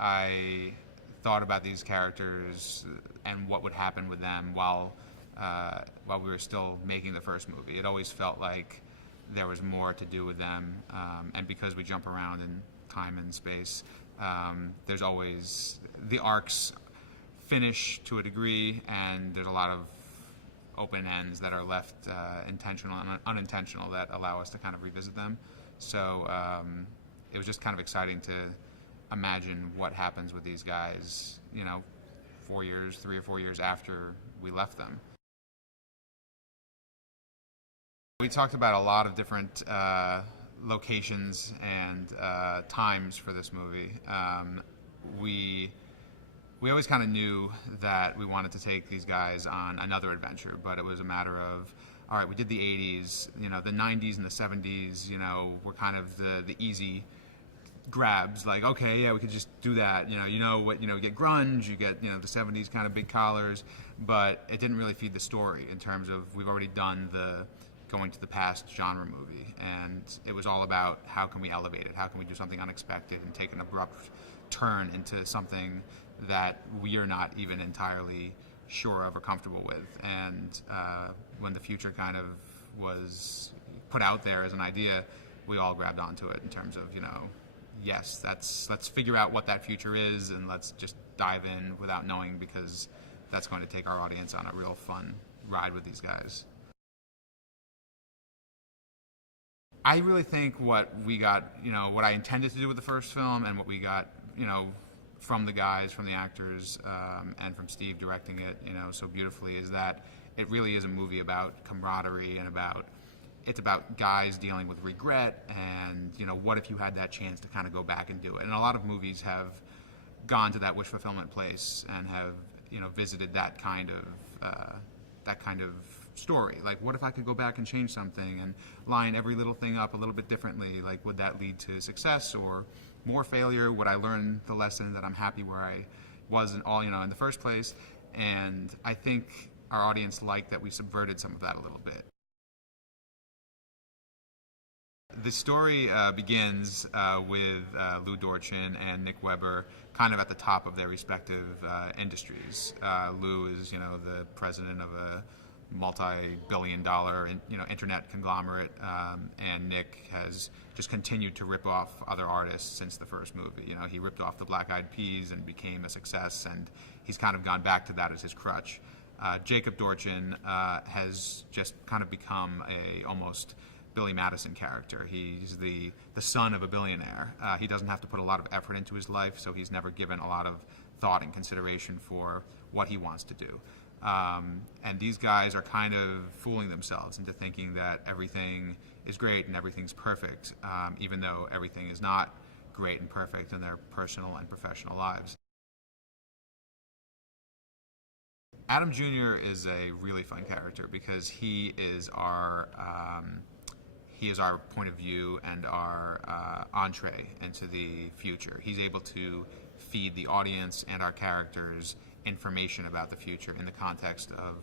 I thought about these characters and what would happen with them while we were still making the first movie. It always felt like there was more to do with them, and because we jump around in time and space, there's always the arcs finish to a degree, and there's a lot of open ends that are left intentional and unintentional that allow us to kind of revisit them. So it was just kind of exciting to imagine what happens with these guys, 3 or 4 years after we left them. We talked about a lot of different locations and times for this movie. We always kind of knew that we wanted to take these guys on another adventure, but it was a matter of, all right, we did the 80s, the 90s and the 70s, were kind of the easy grabs. Like, okay, yeah, we could just do that. You get grunge, you get, the 70s kind of big collars, but it didn't really feed the story in terms of we've already done the going to the past genre movie, and it was all about how can we elevate it, how can we do something unexpected and take an abrupt turn into something that we are not even entirely sure of or comfortable with. And when the future kind of was put out there as an idea, we all grabbed onto it in terms of, yes, let's figure out what that future is, and let's just dive in without knowing, because that's going to take our audience on a real fun ride with these guys. I really think what we got, what I intended to do with the first film and what we got, from the guys, from the actors, and from Steve directing it, so beautifully, is that it really is a movie about camaraderie and it's about guys dealing with regret and, what if you had that chance to kind of go back and do it. And a lot of movies have gone to that wish fulfillment place and have, visited that kind of story. Like, what if I could go back and change something and line every little thing up a little bit differently? Like, would that lead to success or more failure? Would I learn the lesson that I'm happy where I was in the first place? And I think our audience liked that we subverted some of that a little bit. The story begins with Lou Dorchin and Nick Weber kind of at the top of their respective industries. Lou is, the president of a multi-billion-dollar, internet conglomerate, and Nick has just continued to rip off other artists since the first movie. He ripped off the Black Eyed Peas and became a success, and he's kind of gone back to that as his crutch. Jacob Dorchin has just kind of become a almost Billy Madison character. He's the son of a billionaire. He doesn't have to put a lot of effort into his life, so he's never given a lot of thought and consideration for what he wants to do. And these guys are kind of fooling themselves into thinking that everything is great and everything's perfect, even though everything is not great and perfect in their personal and professional lives. Adam Jr. is a really fun character because he is our point of view and our entree into the future. He's able to feed the audience and our characters information about the future in the context of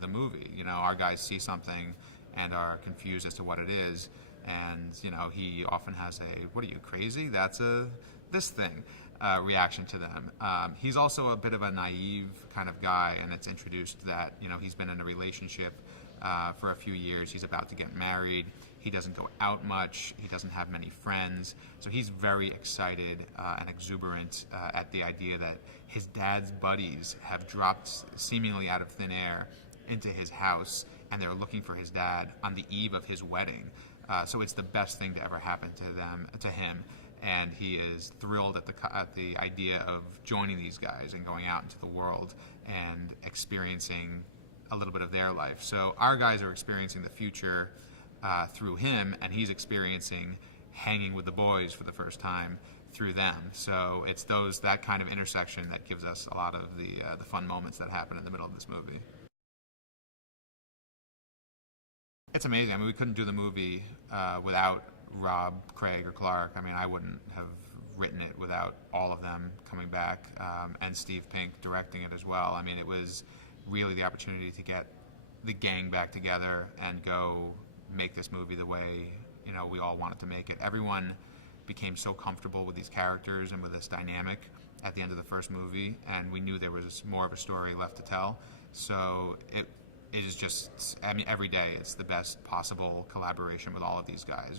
the movie. Our guys see something and are confused as to what it is, and he often has a "What are you, crazy? That's this thing" reaction to them. He's also a bit of a naive kind of guy, and it's introduced that he's been in a relationship for a few years. He's about to get married. He doesn't go out much. He doesn't have many friends. So he's very excited and exuberant at the idea that his dad's buddies have dropped seemingly out of thin air into his house, and they're looking for his dad on the eve of his wedding. So it's the best thing to ever happen to him. And he is thrilled at the idea of joining these guys and going out into the world and experiencing a little bit of their life. So our guys are experiencing the future through him, and he's experiencing hanging with the boys for the first time through them. So it's that kind of intersection that gives us a lot of the fun moments that happen in the middle of this movie. It's amazing. I mean, we couldn't do the movie without Rob, Craig, or Clark. I mean, I wouldn't have written it without all of them coming back, and Steve Pink directing it as well. I mean, it was really the opportunity to get the gang back together and go make this movie the way we all wanted to make it. Everyone became so comfortable with these characters and with this dynamic at the end of the first movie, and we knew there was more of a story left to tell. So it is just, I mean, every day it's the best possible collaboration with all of these guys.